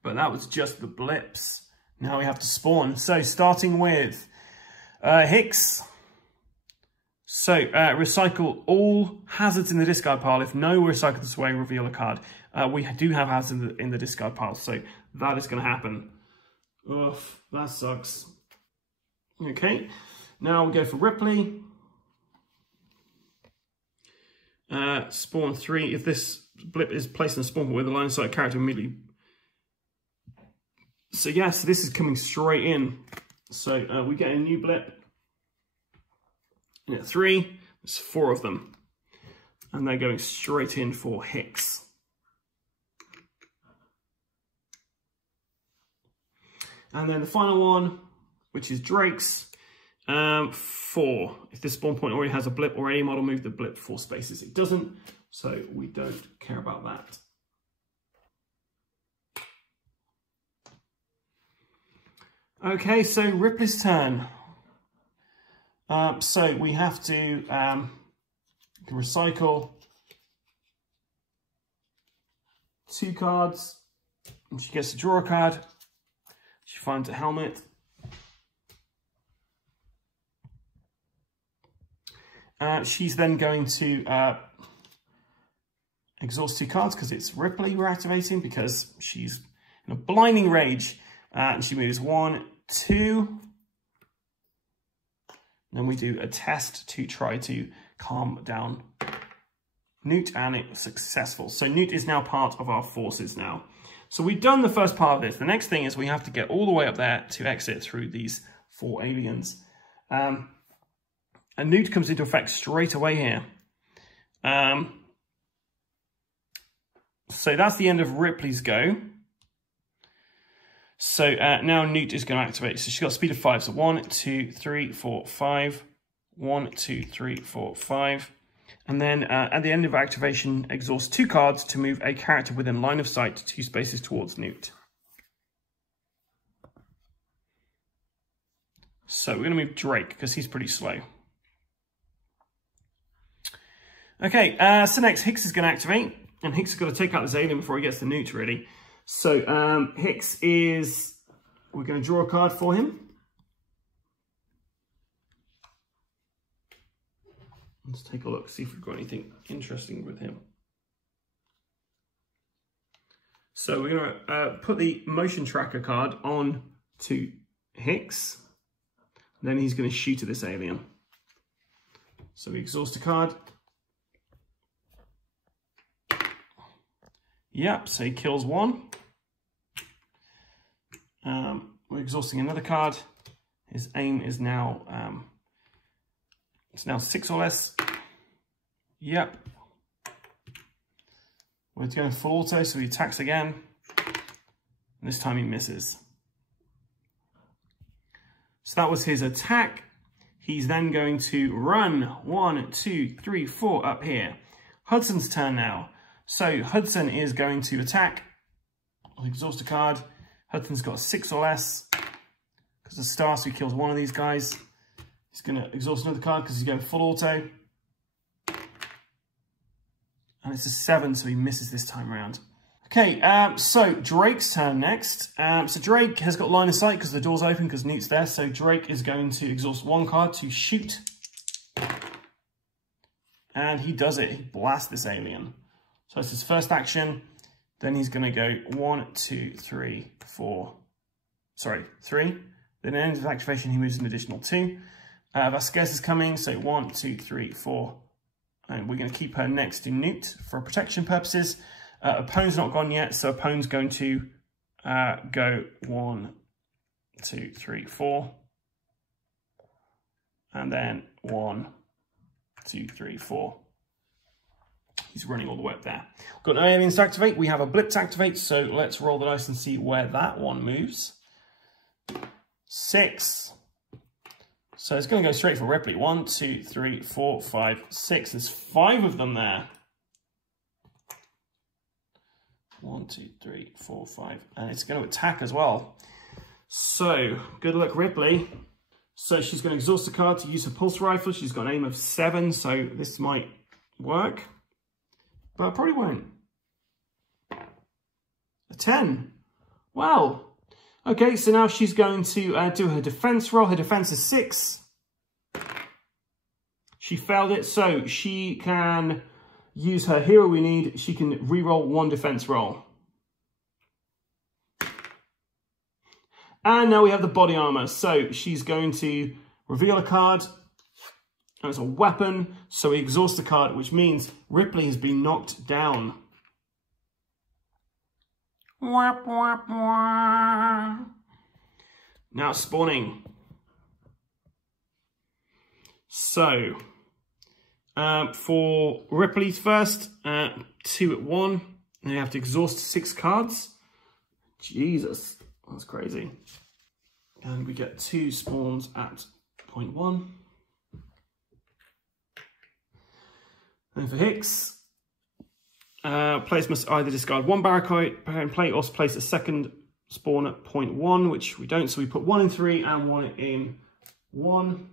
But that was just the blips. Now we have to spawn. So starting with Hicks. So recycle all hazards in the discard pile. If no recycle this way, reveal a card. We do have hazards in the discard pile, so that is going to happen. Ugh, that sucks. Okay, now we go for Ripley. Spawn 3. If this blip is placed in a spawn point with a line of sight character immediately. So yeah, so this is coming straight in. So we get a new blip. And at 3, there's 4 of them. And they're going straight in for Hicks. And then the final one, which is Drake's, 4. If this spawn point already has a blip or any model, move the blip 4 spaces. It doesn't, so we don't care about that. Okay, so Ripley's turn. So we have to recycle 2 cards, and she gets to draw a card. She finds a helmet. She's then going to exhaust 2 cards because it's Ripley we're activating because she's in a blinding rage. And she moves 1, 2. Then we do a test to try to calm down Newt, and it's successful. So Newt is now part of our forces now. So we've done the first part of this. The next thing is we have to get all the way up there to exit through these 4 aliens. And Newt comes into effect straight away here. So that's the end of Ripley's go. So now Newt is going to activate. So she's got speed of 5. So 1, 2, 3, 4, 5. 1, 2, 3, 4, 5. And then at the end of activation, exhaust 2 cards to move a character within line of sight 2 spaces towards Newt. So we're going to move Drake because he's pretty slow. Okay, so next Hicks is going to activate. And Hicks has got to take out this alien before he gets to Newt, really. So Hicks is... We're going to draw a card for him. Let's take a look, see if we've got anything interesting with him. So we're going to put the motion tracker card on to Hicks. Then he's going to shoot at this alien. So we exhaust a card. Yep, so he kills 1. We're exhausting another card. His aim is now... It's now 6 or less. Yep. We're going full auto, so he attacks again. And this time he misses. So that was his attack. He's then going to run 1, 2, 3, 4 up here. Hudson's turn now. So Hudson is going to attack. I'll exhaust a card. Hudson's got a 6 or less. Because of star, so he kills 1 of these guys. He's going to exhaust another card because he's going full auto. And it's a 7, so he misses this time around. Okay, so Drake's turn next. So Drake has got line of sight because the door's open because Newt's there. So Drake is going to exhaust 1 card to shoot. And he does it. He blasts this alien. So that's his first action. Then he's going to go 1, 2, 3, 4. Sorry, 3. Then at the end of activation, he moves an additional 2. Vasquez is coming, so 1, 2, 3, 4. And we're going to keep her next to Newt for protection purposes. Apone's not gone yet, so Apone's going to go 1, 2, 3, 4. And then 1, 2, 3, 4. He's running all the way up there. We've got no aliens to activate. We have a blip to activate, so let's roll the dice and see where that one moves. 6. So it's going to go straight for Ripley. 1, 2, 3, 4, 5, 6. There's 5 of them there. 1, 2, 3, 4, 5. And it's going to attack as well. So, good luck, Ripley. So she's going to exhaust a card to use her pulse rifle. She's got an aim of 7, so this might work. But it probably won't. A 10. Wow. Okay, so now she's going to do her defense roll. Her defense is 6. She failed it, so she can use her hero we need. She can reroll 1 defense roll. And now we have the body armor. So she's going to reveal a card. And it's a weapon. So we exhaust the card, which means Ripley has been knocked down. Wah, wah, wah. Now spawning. So, for Ripley's first, 2 at 1. And you have to exhaust 6 cards. Jesus, that's crazy. And we get 2 spawns at 0.1. And for Hicks, players must either discard 1 barricade and play or place a second spawn at 0.1, which we don't, so we put 1 in 3 and 1 in 1.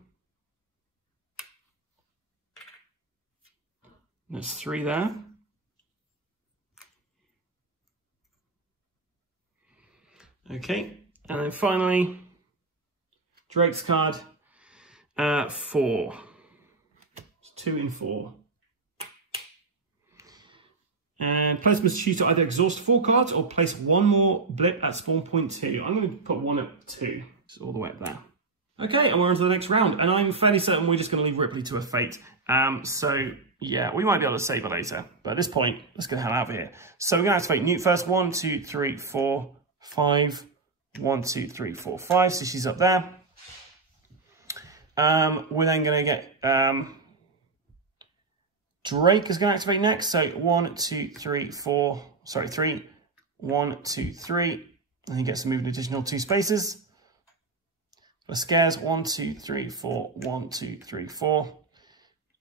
There's 3 there. Okay, and then finally, Drake's card, 4. 2 in 4. And players must choose to either exhaust 4 cards or place 1 more blip at spawn point 2. I'm going to put 1 at 2, so all the way up there. Okay, and we're on to the next round, and I'm fairly certain we're just going to leave Ripley to her fate. So, yeah, we might be able to save her later, but at this point, let's get the hell out of here. So we're going to activate Newt first. 1, 2, 3, 4, 5. 1, 2, 3, 4, 5. So she's up there. We're then going to get Drake is going to activate next. So 1, 2, 3, 4. Sorry, 3. 1, 2, 3. And he gets to move an additional 2 spaces. For scares, 1, 2, 3, 4. 1, 2, 3, 4.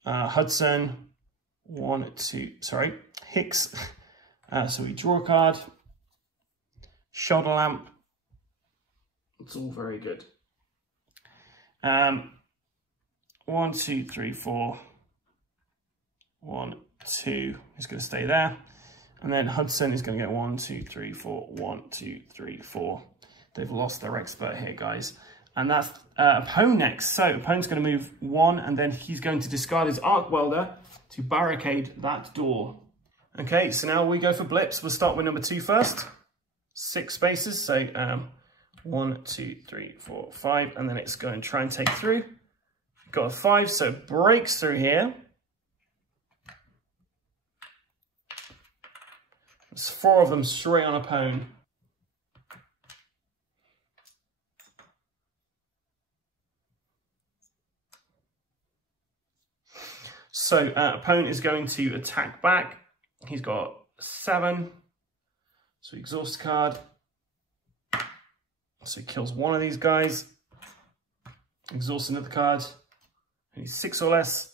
Hudson, 1, 2. Sorry, Hicks. So we draw a card. Shoulder lamp. It's all very good. 1, 2, 3, 4. 1, 2 is going to stay there. And then Hudson is going to get 1, 2, 3, 4. 1, 2, 3, 4. They've lost their expert here, guys. And that's Pone next. So Pone's going to move 1, and then he's going to discard his arc welder to barricade that door. Okay, so now we go for blips. We'll start with number 2 first. 6 spaces. So 1, 2, 3, 4, 5, and then it's going to try and take through. Got a 5, so it breaks through here. There's 4 of them straight on a Pone. So Pone is going to attack back. He's got 7. So exhaust card. So he kills 1 of these guys. Exhausts another card. And he's 6 or less.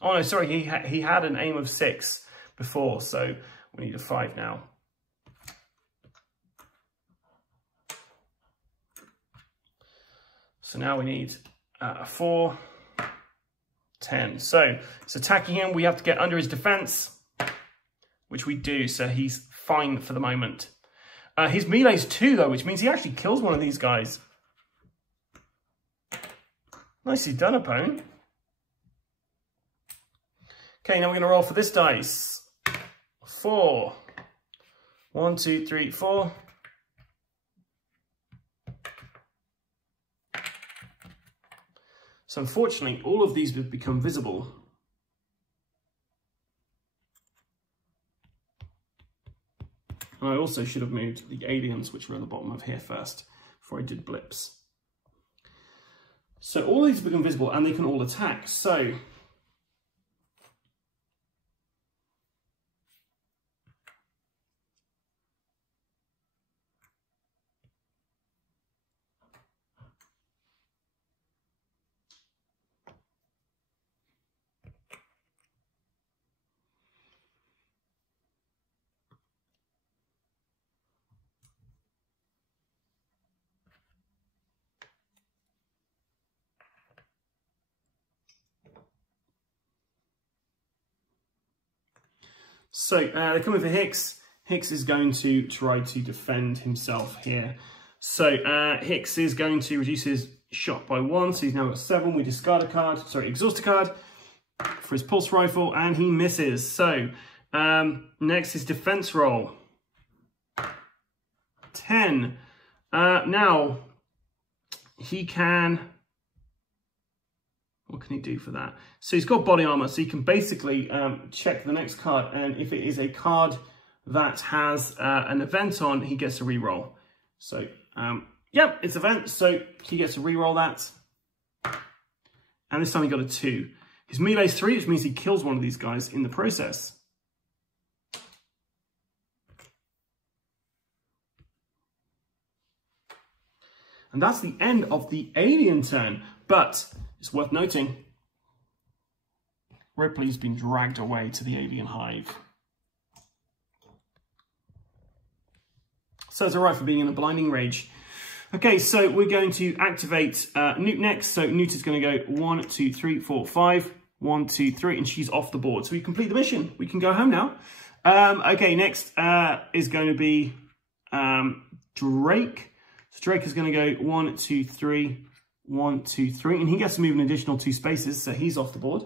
Oh no, sorry, he had an aim of 6 before, so we need a 5 now. So now we need a 4, 10. So it's attacking him. We have to get under his defense, which we do, so he's fine for the moment. His melee's 2 though, which means he actually kills 1 of these guys. Nicely done, opponent. Okay, now we're going to roll for this dice. 4. 1, 2, 3, 4. So unfortunately, all of these have become visible. And I also should have moved the aliens, which were at the bottom of here first, before I did blips. So all these have become visible, and they can all attack. So they're coming for Hicks. Hicks is going to try to defend himself here. So Hicks is going to reduce his shot by 1. So he's now got 7. We discard a card, sorry, exhaust a card for his pulse rifle, and he misses. So next is defense roll. 10. Now he can... What can he do for that? So he's got body armor, so he can basically check the next card, and if it is a card that has an event on, he gets to re-roll. So, yep, it's event, so he gets to re-roll that. And this time he got a 2. His melee's 3, which means he kills 1 of these guys in the process. And that's the end of the alien turn, but it's worth noting, Ripley's been dragged away to the alien hive. So it's all right for being in a blinding rage. Okay, so we're going to activate Newt next. So Newt is going to go 1, 2, 3, 4, 5. 1, 2, 3, and she's off the board. So we complete the mission. We can go home now. Okay, next is going to be Drake. So Drake is going to go 1, 2, 3. 1, 2, 3, and he gets to move an additional 2 spaces, so he's off the board.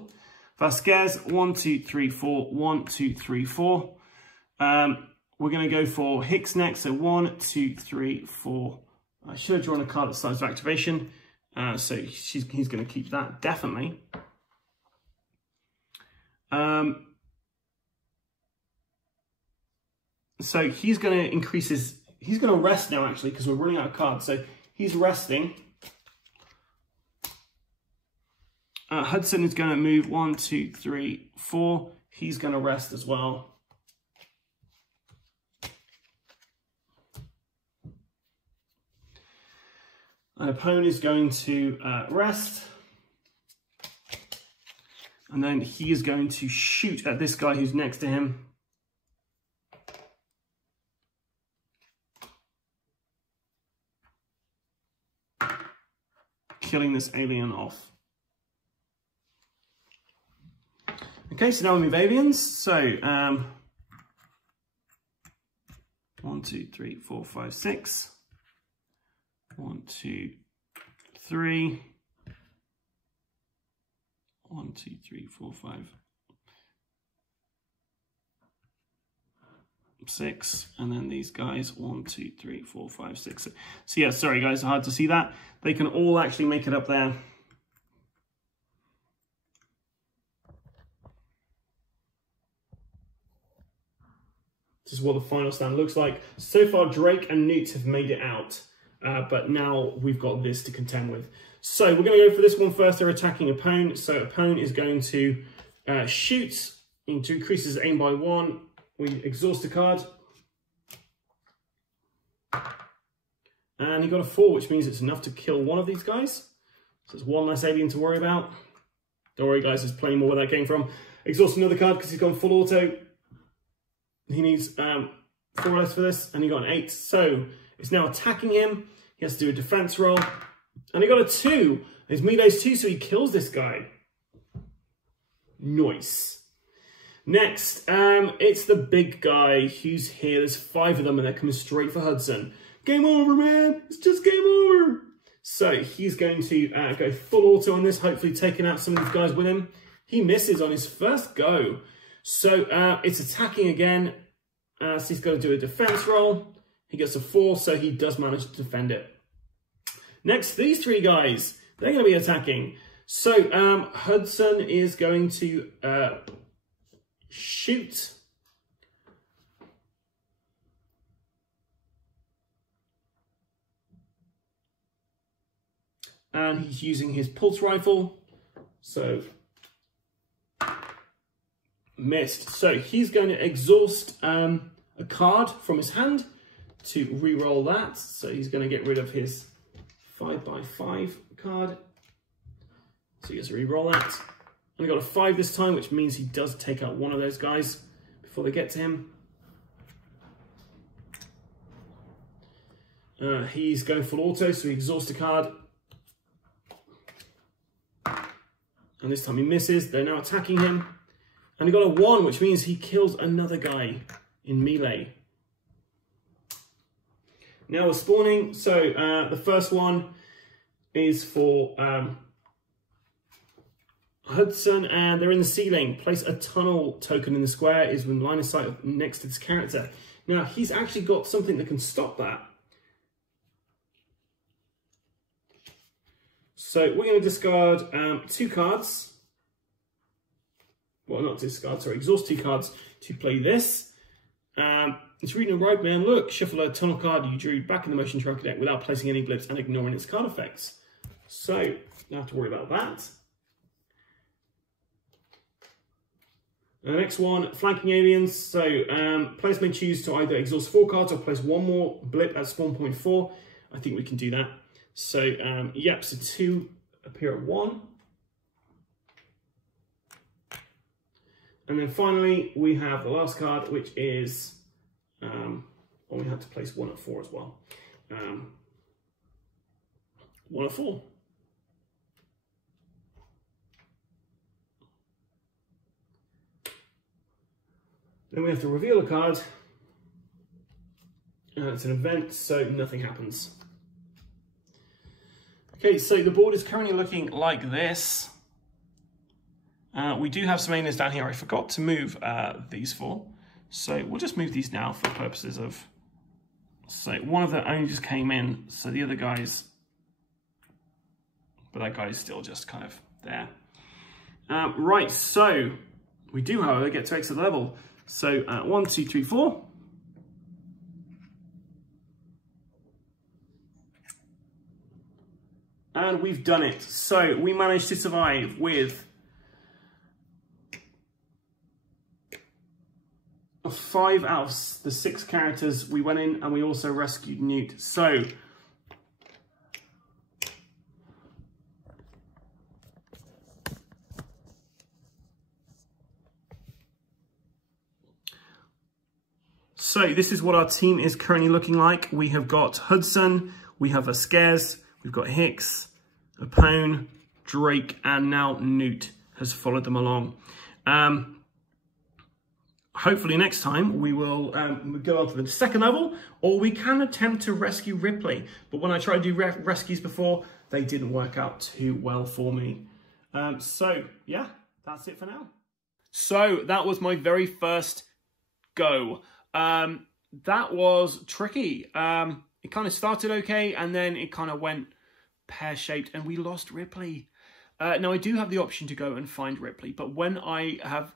Vasquez, 1, 2, 3, 4, 1, 2, 3, 4. We're going to go for Hicks next, so 1, 2, 3, 4. I should have drawn a card that size of activation, so he's going to keep that, definitely. So he's going to increase his, he's going to rest now actually, because we're running out of cards, so he's resting. Hudson is going to move 1, 2, 3, 4. He's going to rest as well. Pone is going to rest. And then he is going to shoot at this guy who's next to him. Killing this alien off. Okay, so now we move aliens. So 1, 2, 3, 4, 5, 6. 1, 2, 3. 1, 2, 3, 4, 5, 6, and then these guys 1, 2, 3, 4, 5, 6. So yeah, sorry guys, hard to see that. They can all actually make it up there. This is what the final stand looks like. So far, Drake and Newt have made it out, but now we've got this to contend with. So we're going to go for this one first. They're attacking Opponent. So Opponent is going to shoot to increase his aim by 1. We exhaust a card. And he got a 4, which means it's enough to kill one of these guys. So it's one less alien to worry about. Don't worry guys, there's plenty more where that came from. Exhaust another card because he's gone full auto. He needs 4 less for this, and he got an 8. So it's now attacking him. He has to do a defense roll. And he got a 2. His melee's 2, so he kills this guy. Nice. Next, it's the big guy who's here. There's 5 of them, and they're coming straight for Hudson. Game over, man. It's just game over. So he's going to go full auto on this, hopefully taking out some of these guys with him. He misses on his first go. So it's attacking again. So he's got to do a defense roll. He gets a 4, so he does manage to defend it. Next, these 3 guys, they're going to be attacking. So Hudson is going to shoot. And he's using his pulse rifle. So missed. So he's going to exhaust a card from his hand to re-roll that. So he's going to get rid of his 5x5 card. So he gets to re-roll that. And he got a 5 this time, which means he does take out one of those guys before they get to him. He's going full auto, so he exhausts a card. And this time he misses. They're now attacking him. And he got a 1, which means he kills another guy in melee. Now we're spawning. So the first one is for Hudson, and they're in the ceiling. Place a tunnel token in the square is when line of sight next to this character. Now he's actually got something that can stop that. So we're going to discard 2 cards. Well, not discard, sorry, exhaust 2 cards to play this. It's reading a road, man. Look, shuffle a tunnel card you drew back in the motion tracker deck without placing any blips and ignoring its card effects. So, don't have to worry about that. The next one, flanking aliens. So, players may choose to either exhaust 4 cards or place 1 more blip at spawn point 4. I think we can do that. So, yep, so 2 appear at 1. And then finally, we have the last card, which is, well, we have to place 1 at 4 as well. 1 at 4. Then we have to reveal a card. It's an event, so nothing happens. Okay, so the board is currently looking like this. We do have some aliens down here. I forgot to move these four. So we'll just move these now for purposes of... So one of them only just came in, so the other guys... But that guy is still just kind of there. Right, so we do, however, get to exit level. So 1, 2, 3, 4. And we've done it. So we managed to survive with 5 out of the 6 characters. We went in and we also rescued Newt. So this is what our team is currently looking like. We have got Hudson, we have a Scares, we've got Hicks, a Pone, Drake, and now Newt has followed them along. Hopefully next time we will go on to the second level, or we can attempt to rescue Ripley. But when I tried to do rescues before, they didn't work out too well for me. So yeah, that's it for now. So that was my very first go. That was tricky. It kind of started okay, and then it kind of went pear-shaped, and we lost Ripley. Now, I do have the option to go and find Ripley, but when I have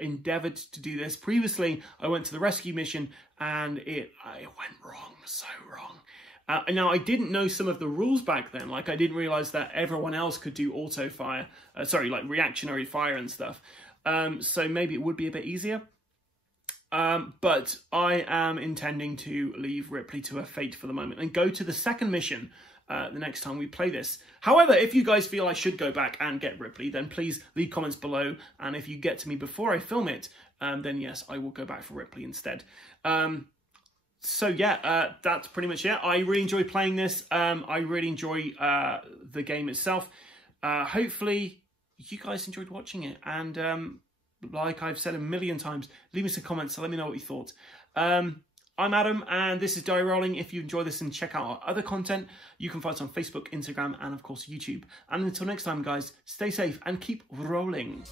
endeavoured to do this previously, I went to the rescue mission, and it went wrong, so wrong. Now, I didn't know some of the rules back then. Like, I didn't realise that everyone else could do auto-fire. Like reactionary fire and stuff. So maybe it would be a bit easier. But I am intending to leave Ripley to her fate for the moment and go to the second mission the next time we play this. However, if you guys feel I should go back and get Ripley, then please leave comments below. And if you get to me before I film it, then yes, I will go back for Ripley instead. So yeah, that's pretty much it. I really enjoy playing this. I really enjoy the game itself. Hopefully you guys enjoyed watching it, and like I've said a million times, leave me some comments to let me know what you thought. I'm Adam, and this is Die Rollin. If you enjoy this and check out our other content, you can find us on Facebook, Instagram, and of course YouTube. And until next time, guys, stay safe and keep rolling.